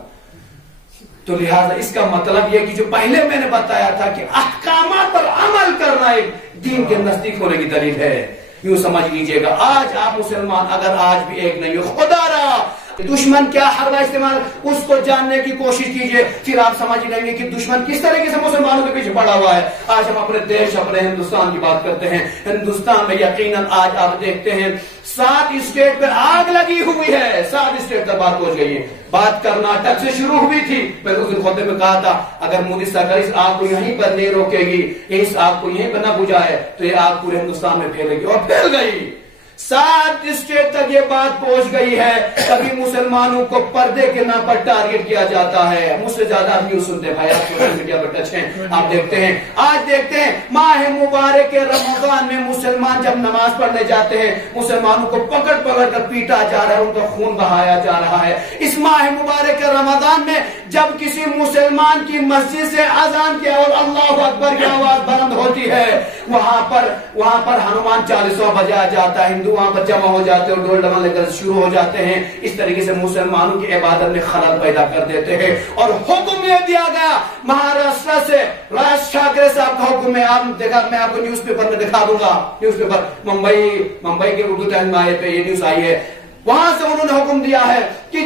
تو لہٰذا اس کا مطلب یہ کہ جو پہلے میں نے بتایا تھا کہ احکامات پر عمل کرنا ایک دین کے نزدیک ہونے کی دلیل ہے، یوں سمجھ لیجئے گا۔ آج آپ مسلمان اگر آج بھی ایک نہیں ہو، خدا رہا دشمن کیا حربہ استعمال، اس کو جاننے کی کوشش کیجئے، پھر آپ سمجھ لیں گے کہ دشمن کس طریقے سے مسلمانوں کے پیچھے پڑا ہوا ہے۔ آج ہم اپنے دیش، اپنے ہندوستان کی بات کرتے ہیں، ہندوستان میں یقیناً آج آپ دیکھتے ہیں 7 اسٹیٹ پر آگ لگی ہوئی ہے، 7 اسٹیٹ تک بات پہنچ گئی ہے۔ بات کرناٹک سے شروع ہوئی تھی، میں اس دن خطبے میں کہا تھا اگر مودی سرکار اس آگ کو یہیں پر نہیں روکے گی، اس آگ کو یہیں پر نہ بجھائے تو یہ آگ پورے ہندوستان میں پھیلے گی، اور پھیل گئی۔ 7 اسٹیٹ تک یہ بات پہنچ گئی ہے۔ کبھی مسلمانوں کو پردے کے نام پر ٹارگٹ کیا جاتا ہے، مجھ سے زیادہ آپ نیوز سنتے ہیں بھائی، آپ سوشل میڈیا پر ٹچ ہیں، آپ دیکھتے ہیں، آج دیکھتے ہیں ماہ مبارک رمضان میں مسلمان جب نماز پڑھنے جاتے ہیں، مسلمانوں کو پکڑ کر پیٹا جا رہا ہے، ان کا خون بہایا جا رہا ہے۔ اس ماہ مبارک رمضان میں جب کسی مسلمان کی مسجد سے اذان کی اور اللہ اکبر کی آواز بلند ہوتی ہے، وہاں پر ہنومان چالیسا بجایا جاتا ہے، وہاں پر جمع ہو جاتے ہیں اور ڈول ڈمن لے کر شروع ہو جاتے ہیں، اس طریقے سے مسلمانوں کی عبادت میں خلل پیدا کر دیتے ہیں۔ اور حکم یہ دیا گیا مہاراشٹر سے، راج ٹھاکرے صاحب کا حکم ہے، آپ دیکھا، میں آپ کو نیوز پیپر میں دکھا دوں گا، نیوز پیپر ممبئی کے اردو ٹائمز میں آئے پہ یہ نیوز آئی ہے، وہاں سے انہوں نے حکم دیا ہے کہ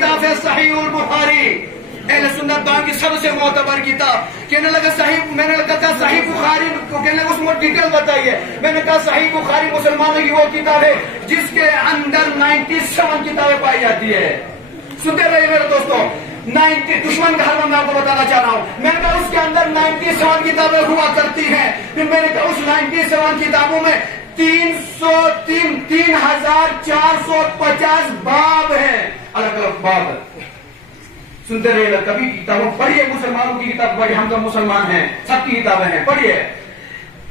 کتاب ہے صحیح البخاری، اہل سنت بان کی سب سے معتبر کتاب. کہنے لگا صحیح، میں نے کہا صحیح بخاری کو، کہنے لگا اس میں ڈیٹیل بتائیے. میں نے کہا صحیح بخاری مسلمانوں کی وہ کتاب ہے جس کے اندر 97 کتابیں پائی جاتی ہے. سنتے رہیے میرے دوستوں، 90 دشمن کا حرم میں آپ کو بتانا چاہ رہا ہوں. میں نے کہا اس کے اندر 97 کتابیں ہوا کرتی ہیں. پھر میں نے کہا اس 97 کتابوں میں 3450 باب ہیں، الگ الگ باب. سنتے رہیے، کبھی کتابوں پڑھیے، مسلمانوں کی کتاب پڑھیے، ہم تو مسلمان ہیں، سب کی کتابیں ہیں، پڑھیے.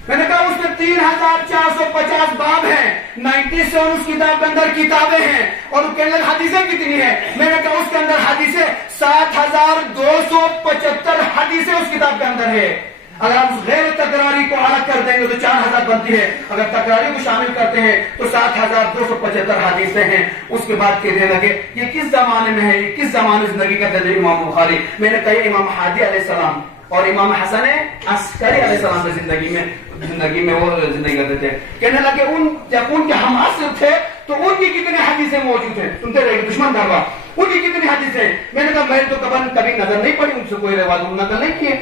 میں نے کہا اس میں 3450 باب ہیں، 97 اس کتاب کے اندر کتابیں ہیں. اور اس کے اندر حدیثیں کتنی ہیں؟ میں نے کہا اس کے اندر حدیثیں 7275 حدیثیں اس کتاب کے اندر ہے. اگر ہم غیر تکراری کو الگ کر دیں گے تو 4000 بنتی ہے، اگر تکراری کو شامل کرتے ہیں تو 7275 حدیثیں ہیں. اس کے بعد کہنے لگے یہ کس زمانے میں ہے، یہ کس زمانے زندگی کرتے تھے امام بخاری؟ میں نے کہا امام ہادی علیہ السلام اور امام حسن عسکری علیہ السلام سے زندگی میں وہ زندگی کرتے تھے. کہنے لگے جب ان کے ہم عصر تھے تو ان کی کتنی حدیثیں موجود ہیں. سنتے رہے دشمن دھروا، ان کی کتنی حدیثیں؟ میں نے کہا میں تو کبھی نظر نہیں پڑی، ان سے کوئی روایت نقل نہیں کیے.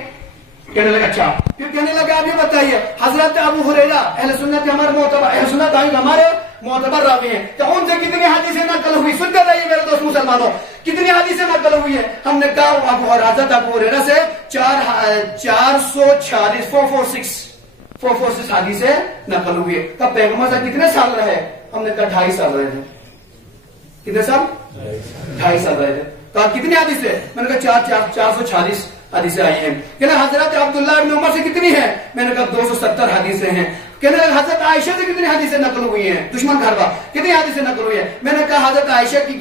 کہنے لگا اچھا. پھر کہنے لگا آپ یہ بتائیے حضرت ابو ہریرہ اہل سنت ہمارے معتبر، اہل سنت ہمارے معتبر راوی ہیں، تو ان سے کتنی حدیثیں نقل ہوئی؟ سنتے رہیے میرے دوست مسلمانوں، کتنی حدیثیں نقل ہوئی ہیں؟ ہم نے کہا حضرت ابو ہریرہ سے 446 حدیثیں نقل ہوئی ہے. تب پیغمبر سے کتنے سال رہے؟ ہم نے کہا 2.5 سال رہے تھے. کتنے سال؟ 2.5 سال رہے تھے. کہا کتنی حدیثیں؟ میں نے کہا 446 حدیثیں آئی ہیں. کہنا حضرت عبداللہ ابن عمر سے کتنی ہیں؟ میں نے کہا 270 حدیثیں ہیں. کہنے لگا حضرت عائشہ سے کتنی حدیثیں نقل ہوئی ہیں؟ دشمن گھر کا کتنی حدیثیں نقل ہوئی ہیں؟ میں نے کہا حضرت عائشہ کی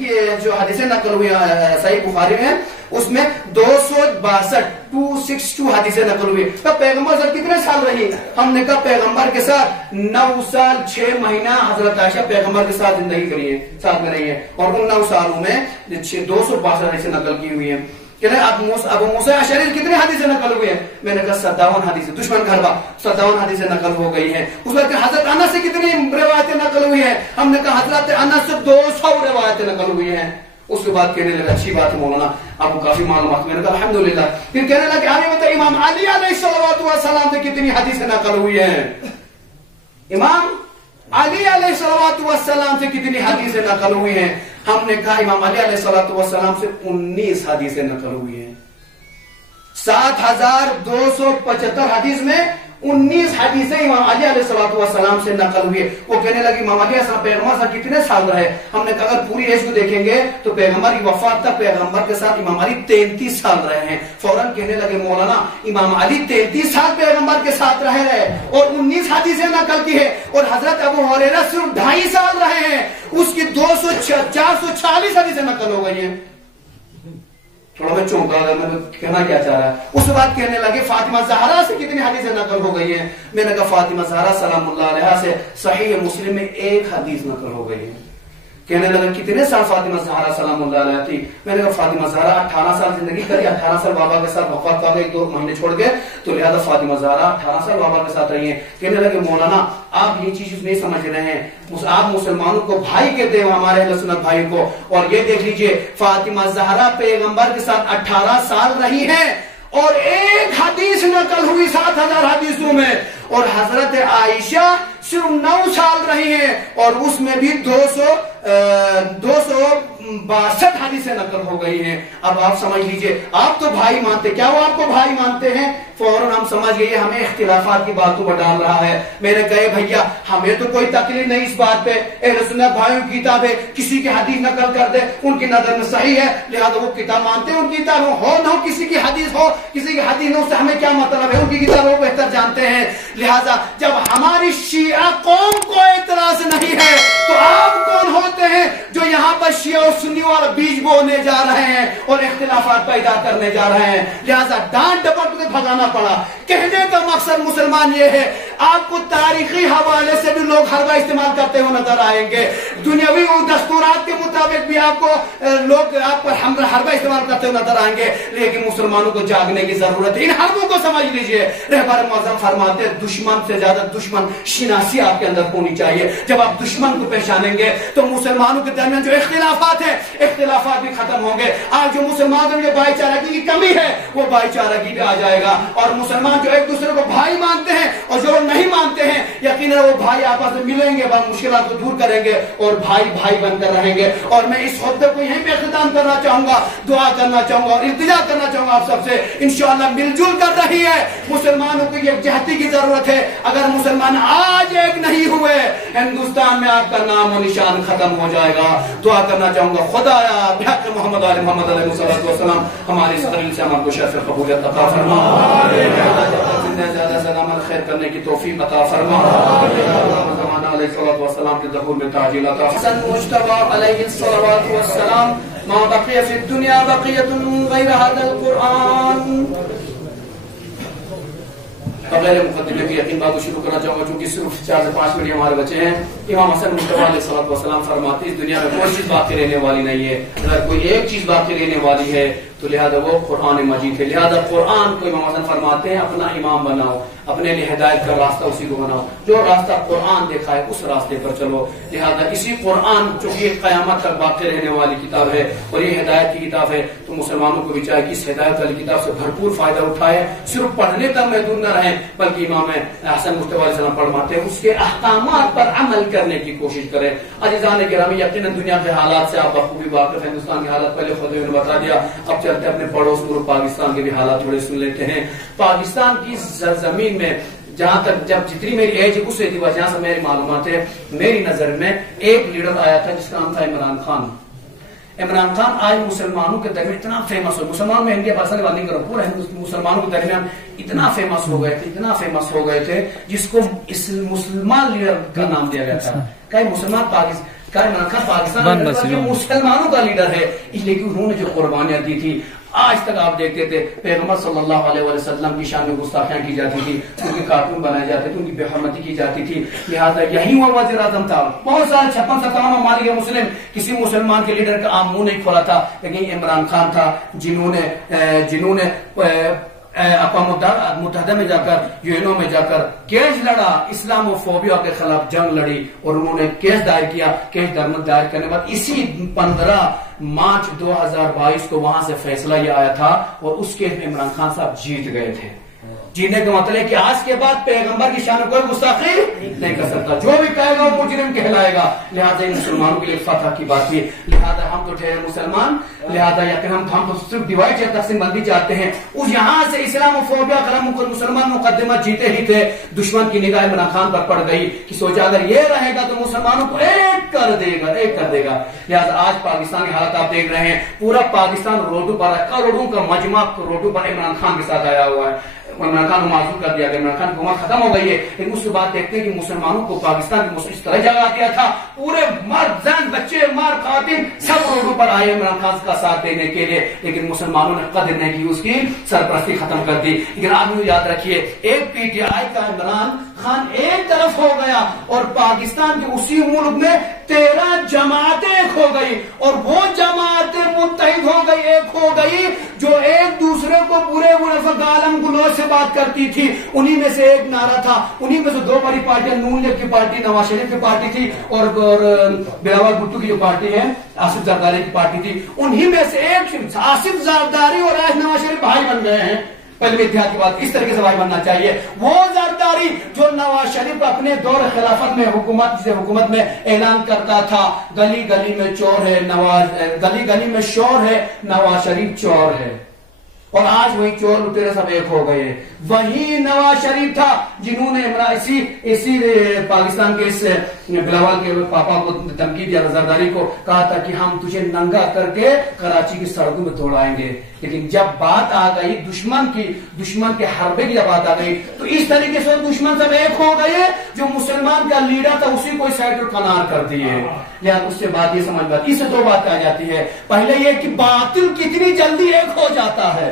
جو حدیثیں نقل ہوئی ہیں صحیح بخاری میں، اس میں 262 حدیثیں نقل ہوئی. تب پیغمبر سے کتنے سال رہی؟ ہم نے کہا پیغمبر کے ساتھ 9 سال 6 مہینہ حضرت عائشہ پیغمبر کے ساتھ زندگی کری ہے، ساتھ میں رہی ہے، اور ان 9 سالوں میں 262 حدیثیں نقل کی ہوئی ہیں. کہ ابو موسیٰ اشعری کتنے حدیثیں نقل ہوئے ہیں؟ میں نے کہا 57 حدیثیں. دشمن گھر کا 57 حدیثیں نقل ہو گئی ہیں. اس وقت حضرت انس سے کتنی روایتیں نقل ہوئی ہیں؟ ہم نے کہا حضرت انس سے 200 روایتیں نقل ہوئی ہیں. اس کے بعد کہنے لگا اچھی بات ہے مولانا، آپ کو کافی معلومات. میں نے کہا الحمدللہ. پھر کہنے لگا آگے بتائیں امام علی علیہ السلام سے کتنی حدیثیں نقل ہوئی ہیں؟ امام علی علیہ السلام سے کتنی حدیثیں نقل ہوئی ہیں؟ ہم نے کہا امام علی علیہ السلام سے 19 حدیثیں نقل ہوئی ہیں. 7275 حدیث میں 19 حدیثیں امام علی علیہ السلام سے نقل ہوئی. وہ کہنے لگے امام علی علیہ السلام پیغمبر سے کتنے سال رہے؟ ہم نے کہا اگر پوری ایج کو دیکھیں گے تو پیغمبر کی وفات تک پیغمبر کے ساتھ امام علی 33 سال رہے ہیں. فوراً کہنے لگے مولانا امام علی 33 سال پیغمبر کے ساتھ رہے ہیں اور 19 حدیثیں نقل کی ہے، اور حضرت ابو ہریرہ صرف 2.5 سال رہے ہیں، اس کی 440 حدیثیں نقل ہو گئی ہیں. تھوڑا میں چونکا گا، میں کہنا کیا چاہ رہا ہے. اس بعد کہنے لگے فاطمہ زہرا سے کتنی حدیثیں نقل ہو گئی ہیں؟ میں نے کہا فاطمہ زہرا سلام اللہ علیہا سے صحیح مسلم میں 1 حدیث نقل ہو گئی ہے. کہنے لگا کتنے سال فاطمہ زہرا سلام اللہ علیہا تھی؟ میں نے کہا فاطمہ زہرا 18 سال زندگی کری، 18 سال بابا کے ساتھ وفات پا گئی 2 مہینے چھوڑ کے، تو لہذا فاطمہ زہرا 18 سال بابا کے ساتھ رہی ہیں. کہنے لگے مولانا آپ یہ چیز نہیں سمجھ رہے ہیں، آپ مسلمانوں کو بھائی کہتے ہیں ہمارے اہل سنت بھائیوں کو، اور یہ دیکھ لیجئے فاطمہ زہرا پیغمبر کے ساتھ 18 سال رہی ہیں اور 1 حدیث نقل ہوئی 7000 حدیثوں میں، اور حضرت عائشہ صرف 9 سال رہی ہیں اور اس میں بھی 262 حدیثیں نقل ہو گئی ہیں. اب آپ سمجھ لیجئے، آپ تو بھائی مانتے، کیا وہ آپ کو بھائی مانتے ہیں؟ فوراً ہم سمجھ گئے ہمیں اختلافات کی باتوں پر ڈال رہا ہے. میں نے کہے بھیا ہمیں تو کوئی تکلیف نہیں اس بات پہ، اہل سنت بھائیوں کی کتاب ہے، کسی کی حدیث نقل کر دے ان کی نظر میں صحیح ہے، لہذا وہ کتاب مانتے ہیں، ان کی کتاب ہو نہ ہو، کسی کی حدیث ہو کسی کی حدیث نہ ہو، اس سے ہمیں کیا مطلب ہے، ان کی کتاب وہ بہتر جانتے ہیں. لہذا جب ہماری شیعہ قوم کو اعتراض نہیں ہے تو آپ کون ہوتے ہیں جو یہاں پر شیعہ اور سنی والا بیج بونے جا رہے ہیں اور اختلافات پیدا کرنے جا رہے ہیں؟ لہذا ڈانٹ ڈپٹ کے بھگانا پڑا. کہنے کا مقصد مسلمان یہ ہے، آپ کو تاریخی حوالے سے بھی لوگ حربہ استعمال کرتے ہوئے نظر آئیں گے، دنیاوی دستورات کے مطابق بھی آپ کو لوگ آپ پر حربہ استعمال کرتے ہوئے نظر آئیں گے، لیکن مسلمانوں کو جاگنے کی ضرورت ہے. ان حربوں کو سمجھ لیجئے. رہبر معظم فرماتے ہیں دشمن سے زیادہ دشمن شناسی آپ کے اندر ہونی چاہیے. جب آپ دشمن کو پہچانیں گے تو مسلمانوں کے درمیان جو اختلافات ہیں اختلافات بھی ختم ہوں گے. آج جو مسلمانوں میں بھائی چارگی کی کمی ہے وہ بھائی چارگی بھی آ جائے گا, اور مسلمان جو ایک دوسرے کو بھائی مانتے ہیں اور جو نہیں مانتے ہیں یقیناً وہ بھائی آپس میں ملیں گے, مشکلات کو دور کریں گے اور بھائی بھائی بن کر رہیں گے. اور میں اس خطبے کو یہیں پہ اختتام کرنا چاہوں گا, دعا کرنا چاہوں گا اور التجا کرنا چاہوں گا آپ سب سے, انشاءاللہ مل جل کر رہی ہے. مسلمانوں کو یہ جہتی کی ضرورت ہے. اگر مسلمان آج ایک نہیں ہوئے ہندوستان میں آپ کا نام و نشان ختم ہو جائے گا. دعا کرنا چاہوں گا خدایا بحق محمد علیہ محمد علیہ السلام ہماری اس قلیل سے ہمارے کو شرف قبولیت عطا فرما, زیادہ سے عمل خیر کرنے کی توفیق عطا فرما. زمانہ علیہ الصلوۃ والسلام کے ظہور میں تعجیل عطا. حسن مجتبی علیہ الصلوۃ والسلام ما بقي في الدنيا بقية غير هذا القرآن. بغیر مقدمے کی یقین بات کو شروع کرنا چاہوں گا چونکہ صرف 4 سے 5 منٹ ہمارے بچے ہیں. امام حسن مجتبی علیہ الصلوۃ والسلام فرماتے ہیں اس دنیا میں کوئی چیز باقی رہنے والی نہیں ہے, اگر کوئی ایک چیز باقی رہنے والی ہے تو لہذا وہ قرآن مجید ہے. لہذا قرآن کو امام حسن فرماتے ہیں اپنا امام بناؤ, اپنے لیے ہدایت کا راستہ اسی کو بناؤ, جو راستہ قرآن دکھائے اس راستے پر چلو. لہذا اسی قرآن چونکہ قیامت تک باقی رہنے والی کتاب ہے اور یہ ہدایت کی کتاب ہے تو مسلمانوں کو بھی چاہے کہ اس ہدایت والی کتاب سے بھرپور فائدہ اٹھائے, صرف پڑھنے تک محدود نہ رہیں بلکہ امام حسن مجتبی علیہ السلام فرماتے ہیں اس کے احکامات پر عمل کرنے کی کوشش کریں. عزیزان گرامی یقیناً دنیا کے حالات سے آپ بخوبی واقف ہیں. ہندوستان کے حالات پہلے خود نے بتا دیا, اب چلتے اپنے پڑوس ملک پاکستان کے بھی حالات تھوڑے سن لیتے ہیں. پاکستان کی سرزمین میں جہاں تک جب جتنی میری ایج اس اعتبار جہاں سے میری معلومات ہے, میری نظر میں ایک لیڈر آیا تھا جس کا نام تھا عمران خان. عمران خان آج مسلمانوں کے درمیان اتنا فیمس ہو, مسلمانوں میں انڈیا پاکستان بات نہیں کرو, پورے مسلمانوں کے درمیان اتنا فیمس ہو گئے تھے جس کو اس مسلمان لیڈر کا نام دیا گیا تھا. کہ مسلمان عمران خان پاکستان مسلمانوں کا لیڈر ہے, اس لیے کہ انہوں نے جو قربانیاں دی تھی. آج تک آپ دیکھتے تھے پیغمبر صلی اللہ علیہ وسلم کی شان میں گستاخیاں کی جاتی تھی, ان کے کارٹون بنائے جاتے تھے, ان کی بے حرمتی کی جاتی تھی. لہٰذا یہی وہ وزیر اعظم تھا. بہت سارے 56-57 ممالک مسلم کسی مسلمان کے لیڈر کا عام منہ نہیں کھولا تھا, لیکن عمران خان تھا جنہوں نے اقوام متحدہ میں جا کر یونو میں جا کر کیس لڑا, اسلام و فوبیا کے خلاف جنگ لڑی اور انہوں نے کیس دائر کیا. کیس دائر کرنے کے بعد اسی 15 مارچ 2022 کو وہاں سے فیصلہ یہ آیا تھا اور اس کیس میں عمران خان صاحب جیت گئے تھے. جیتنے کا مطلب ہے کہ آج کے بعد پیغمبر کی شان کوئی گستاخی نہیں کر سکتا, جو بھی کہے گا وہ مجرم کہلائے گا. لہٰذا ان مسلمانوں کے لیے فتح کی بات ہے. لہٰذا ہم تو ٹھہرے مسلمان, لہٰذا یقین ہم تو صرف ڈیوائڈ یا تقسیم بندی چاہتے ہیں. اس یہاں سے اسلام و فوبیا کرم مسلمان مقدمہ جیتے ہی تھے. دشمن کی نگاہ عمران خان پر پڑ گئی کہ سوچا اگر یہ رہے گا تو مسلمانوں کو ایک کر دے گا. لہٰذا آج پاکستان کے حالات آپ دیکھ رہے ہیں, پورا پاکستان روڈوں پر, کروڑوں کا مجمع روڈوں پر عمران خان کے ساتھ آیا ہوا ہے. عمران خان کو معذور کر دیا گیا, عمران خان کی حکومت ختم ہو گئی ہے. لیکن اس کے بعد دیکھتے ہیں کہ مسلمانوں کو پاکستان کی اس طرح جگہ دیا تھا, پورے مرد زن بچے مار خواتین سب روڈوں پر آئے عمران خان کا ساتھ دینے کے لیے, لیکن مسلمانوں نے قدر نہیں کی, اس کی سرپرستی ختم کر دی. لیکن آپ یاد رکھیے ایک پی ٹی آئی کا عمران خان ایک طرف ہو گیا اور پاکستان کے اسی ملک میں 13 جماعتیں ایک ہو گئی, اور وہ جماعتیں متحد ہو گئی, ایک ہو گئی, جو ایک دوسرے کو برے عالم گلوچ سے بات کرتی تھی. انہی میں سے ایک نعرہ تھا, انہی میں سے 2 بڑی پارٹیاں, نون لیگ کی پارٹی نواز شریف کی پارٹی تھی اور بلاول بھٹو کی جو پارٹی ہے آصف زرداری کی پارٹی تھی. انہی میں سے ایک آصف زرداری اور آج نواز شریف بھائی بن گئے ہیں. پہلے اتحاد کی بات اس طریقے سے بھائی بننا چاہیے. وہ زرداری جو نواز شریف اپنے دور خلافت میں حکومت میں اعلان کرتا تھا گلی گلی میں چور ہے گلی گلی میں شور ہے, نواز شریف چور ہے, اور آج وہی چور لٹیرے سب ایک ہو گئے. وہی نواز شریف تھا جنہوں نے اسی پاکستان کے اس بلاول کے پاپا کو دھمکی دیا, زرداری کو کہا تھا کہ ہم تجھے ننگا کر کے کراچی کی سڑکوں میں دوڑائیں گے. لیکن جب بات آ گئی دشمن کے حربے کی جب بات آ گئی تو اس طریقے سے دشمن سب ایک ہو گئے, جو مسلمان کا لیڈر تھا اسی کو سائڈ پر کنار کر دیے. یا اس سے بات یہ سمجھ بات, اس سے 2 بات آ جاتی ہے. پہلے یہ کہ باطل کتنی جلدی ایک ہو جاتا ہے,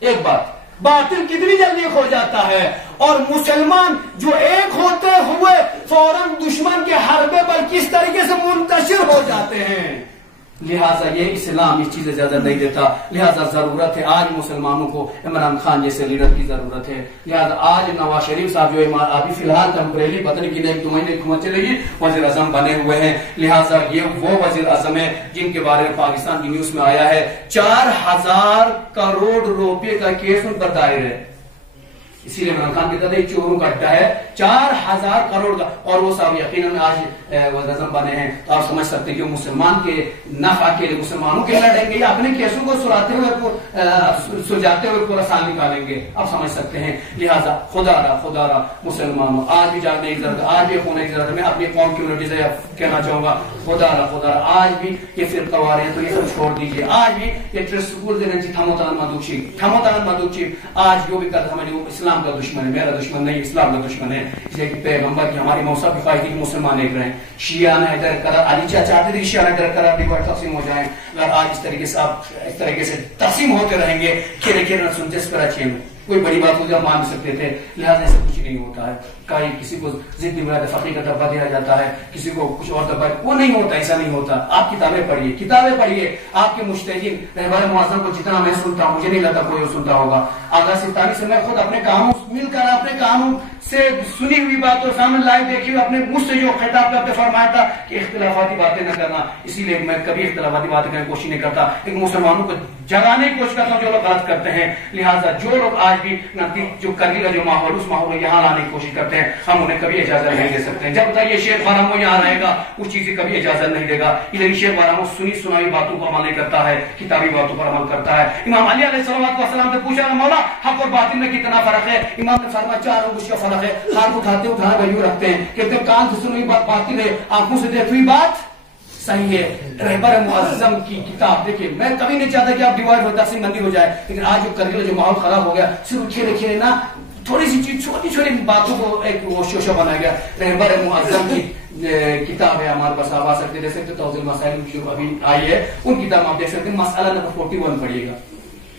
ایک بات باطل کتنی جلدی ایک ہو جاتا ہے, اور مسلمان جو ایک ہوتے ہوئے فوراً دشمن کے حربے پر کس طریقے سے منتشر ہو جاتے ہیں. لہٰذا یہ اسلام اس چیز اجازت نہیں دیتا. لہٰذا ضرورت ہے آج مسلمانوں کو عمران خان جیسے لیڈر کی ضرورت ہے. لہٰذا آج نواز شریف صاحب جو ابھی فی الحال ٹیمپریری پتہ نہیں کتنے 1-2 مہینے حکومت چلے گی وزیر اعظم بنے ہوئے ہیں. لہٰذا یہ وہ وزیر اعظم ہے جن کے بارے میں پاکستان کی نیوز میں آیا ہے 4000 کروڑ روپے کا کیس ان پر دائر ہے. اسی لیے عمران خان کہتا تھا یہ چوروں کا اڈا ہے. 4000 کروڑ کا. اور وہ صاحب یقیناً آج وزیر اعظم بنے ہیں تو آپ سمجھ سکتے ہیں کہ مسلمان کے نفع کے لیے مسلمانوں کے لڑیں گے یا اپنے کیسوں کو سلجھاتے ہوئے پورا سال نکالیں گے. آپ سمجھ سکتے ہیں. لہٰذا خدا را مسلمانوں آج بھی جاگنے کی ضرورت ہے, آج بھی ہونے کی ضرورت ہے. میں اپنی قوم کمیونٹی سے کہنا چاہوں گا خدا را آج بھی یہ فرقہ وارے ہیں تو یہ سب چھوڑ دیجیے. آج بھی یہ ٹرسٹ سکول دینا چاہیے تھموتان مدوچی آج جو بھی کرتا ہمارے اسلام کا دشمن ہے, میرا دشمن نہیں اسلام کا دشمن ہے. اس لیے کہ پیغمبر کی ہماری موصف کی خواہش تھی کہ مسلمان ایک رہیں. شیعہ نہ ادھر قرار علی چاہتے تھے شیعہ نہ ادھر قرار دیگر تقسیم ہو جائیں. اگر آج اس طریقے سے آپ اس طریقے سے تقسیم ہوتے رہیں گے کھیرے نہ سنتے اس کراچی میں کوئی بڑی بات ہوتی مان سکتے تھے. لہٰذا ایسا کچھ نہیں ہوتا ہے. کسی کو ضدی ولایت فقیہ کا دربہ دیا جاتا ہے, کسی کو کچھ اور دربہ, وہ نہیں ہوتا, ایسا نہیں ہوتا. آپ کتابیں پڑھیے. آپ کے مجتہدین رہبر معظم کو جتنا میں سنتا ہوں مجھے نہیں لگتا کوئی سنتا ہوگا. آغا ستانی سے میں خود اپنے کاموں مل کر اپنے کاموں سے سنی ہوئی بات اور سامنے لائیو دیکھی ہوئی اپنے مجھ سے جو خطاب کرتے فرمایا تھا کہ اختلافاتی باتیں نہ کرنا. اسی لیے میں کبھی اختلافاتی باتیں کرنے کی کوشش نہیں کرتا, لیکن مسلمانوں کو جگانے کی کوشش کرتا ہوں جو لوگ غلط کرتے ہیں. لہٰذا جو لوگ آج بھی جو کرنے کا جو ماحول اس ماحول یہاں لانے کی کوشش کرتے ہیں ہم انہیں کبھی اجازت نہیں دے سکتے. جب تک یہ شیخ بارہمو یہاں رہے گا اس چیز کی کبھی اجازت نہیں دے گا. لیکن شیخ بارہمو سنی سنائی باتوں پر عمل نہیں کرتا ہے, کتابی باتوں پر عمل کرتا ہے. امام علی علیہ السلام سے پوچھا مولا حق اور باطل میں کتنا فرق ہے؟ امام نے فرمایا 4 انگوش کا فرق ہے. ہاتھ اٹھاتے بھائیو رکھتے ہیں, کہتے ہیں کان سے سنی بات باطل ہے, آنکھوں سے دیکھی ہوئی بات صحیح ہے. رہبر معظم کی کتاب دیکھیے, میں کبھی نہیں چاہتا کہ آپ ڈیوائڈ ہو تقسیم بندی ہو جائے, لیکن آج جو کر جو ماحول خراب ہو گیا صرف کھیلے نا تھوڑی سی چیز چھوٹی باتوں کو ایک وہ شوشہ بنایا گیا. رہبر معظم کی کتاب ہے ہمارے پاس, آپ آ سکتے دیکھ سکتے توضیح المسائل جو ابھی آئی ہے ان کتاب آپ دیکھ سکتے ہیں. مسئلہ نمبر 41 پڑھیے گا,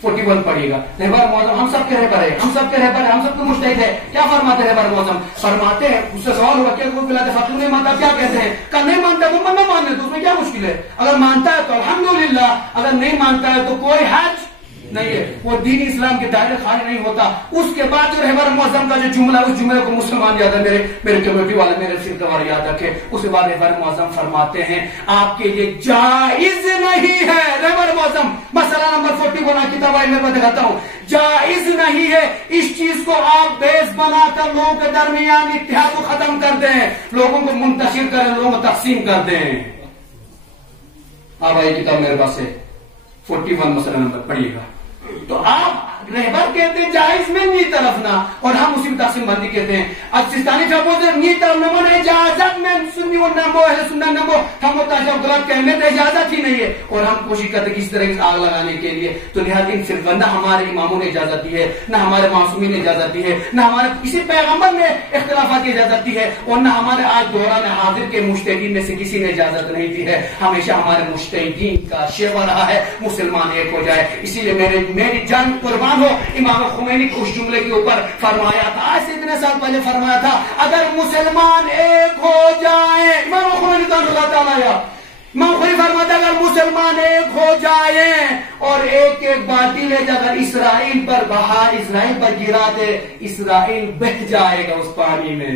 41 پڑھیے گا. رہبر معظم ہم سب کے رہبر ہے, ہم سب کے مجتہد ہے. کیا فرماتے ہیں رہبر معظم؟ فرماتے ہیں اس سے سوال ہوا کہ کوئی ولایت فقیہ نہیں مانتا, کیا کہتے ہیں؟ کہ نہیں مانتا تو نہ ماننے تو اس میں کیا مشکل ہے؟ اگر مانتا ہے تو الحمدللہ, اگر نہیں مانتا ہے تو کوئی حج نہیں ہے, وہ دین اسلام کے دائرے خالی نہیں ہوتا. اس کے بعد جو رہبر معظم کا جو جملہ اس جملے کو مسلمان یاد ہے, میرے کمیونٹی والے میرے فرقہ والے یاد رکھے. اس کے بعد رہبر معظم فرماتے ہیں آپ کے لیے جائز نہیں ہے. رہبر معظم مسئلہ نمبر 41 کتاب میں دکھاتا ہوں, جائز نہیں ہے اس چیز کو آپ بیس بنا کر لوگوں کے درمیان اتحاد کو ختم کر دیں, لوگوں کو منتشر کریں, لوگوں کو تقسیم کر دیں. آپ آئیے کتاب میرے پاس ہے 41 مسئلہ نمبر پڑھیے گا. تو آپ رہبر کہتے ہیں جائز میں نی طرف نہ, اور ہم اسی میں تقسیم بندی کہتے ہیں. اب سستانی صاحب بولتے ہیں نی طرف نمو نے اجازت میں سنی و نمو اہل سنت نمو ہم ہوتا جب غلط کہنے تو اجازت ہی نہیں ہے, اور ہم کوشش کرتے کس طرح کی آگ لگانے کے لیے. تو لہٰذا ان فرقہ نہ ہمارے اماموں نے اجازت دی ہے, نہ ہمارے معصومین نے اجازت دی ہے, نہ ہمارے کسی پیغمبر نے اختلافات کی اجازت دی ہے, اور نہ ہمارے آج دوران حاضر کے مجتہدین میں سے کسی نے اجازت نہیں دی ہے. ہمیشہ ہمارے مجتہدین کا شیوا رہا ہے مسلمان ایک ہو جائے. اسی لیے میری جان قربان ہو, امام خمینی کو اس جملے کے اوپر فرمایا تھا, آج سے اتنے سال پہلے فرمایا تھا اگر مسلمان ایک ہو جائیں, امام خمینی اللہ تعالیٰ امام خمینی فرماتا اگر مسلمان ایک ہو جائیں اور ایک باٹی لے جا کر اسرائیل پر گرا دے, اسرائیل بہ جائے گا اس پانی میں.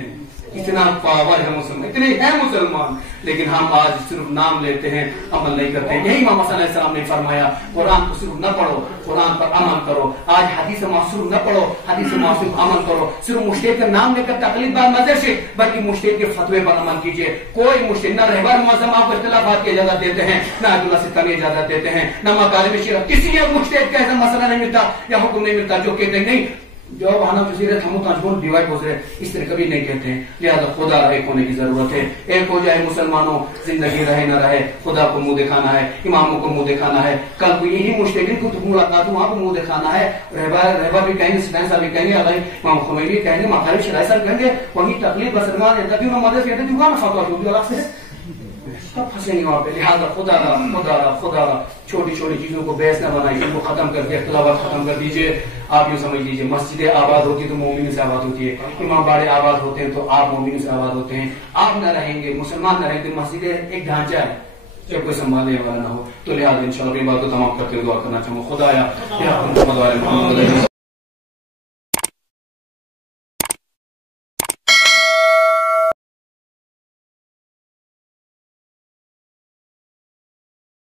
اتنا پاور ہے مسلمان, اتنے ہیں مسلمان, لیکن ہم آج صرف نام لیتے ہیں, عمل نہیں کرتے. یہی امام حسن علیہ السلام نے فرمایا قرآن کو صرف نہ پڑھو, قرآن پر عمل کرو. آج حدیث معصور نہ پڑھو, حدیث معصور عمل کرو. صرف مجتہد کا نام لے کر تقلید بعد مزے سے, بلکہ مجتہد کے فتوے پر عمل کیجیے. کوئی مجتہد نہ رہبر معظم آپ کو اختلافات کی اجازت دیتے ہیں, نہ عبداللہ ستانی اجازت دیتے ہیں, نہ مکارم شیعہ, کسی ایک مجتہد کا ایسا مسئلہ نہیں ملتا یا حکم نہیں ملتا جو کہتے ہیں نہیں جو بہانا پذیر ہے ہم تاجبون ڈیوائڈ ہو رہے, اس طرح کبھی نہیں کہتے ہیں. لہٰذا خدا ایک ہونے کی ضرورت ہے. ایک ہو جائے مسلمانوں, زندگی رہے نہ رہے خدا کو منہ دکھانا ہے, اماموں کو منہ دکھانا ہے. کل کو یہی مجتہدین کو ملاقات وہاں کو منہ دکھانا ہے. رہبر بھی کہیں گے, سٹائن صاحب بھی کہیں گے, امام خمینی کہیں گے, مخالف شرائع صاحب کہیں گے, وہی تقلید بسلمان ہے تبھی انہوں مدد کہتے جو نا فتویٰ جو الگ سے سب پھنسیں گے وہاں پہ. لہٰذا خدا چھوٹی چھوٹی چیزوں کو بحث نہ بنائیے, ان کو ختم کر کے اختلافات ختم کر دیجیے. آپ یوں سمجھ لیجیے مسجدیں آباد ہوتی تو مومنوں سے آباد ہوتی ہے, امام باڑے آباد ہوتے ہیں تو آپ مومنوں سے آباد ہوتے ہیں. آپ نہ رہیں گے, مسلمان نہ رہیں گے, مسجدیں ایک ڈھانچہ ہے, جب کوئی سنبھالنے والا نہ ہو. تو لہٰذا انشاءاللہ اپنی بات کو تمام کرتے ہوئے دعا کرنا چاہوں گا. خدایا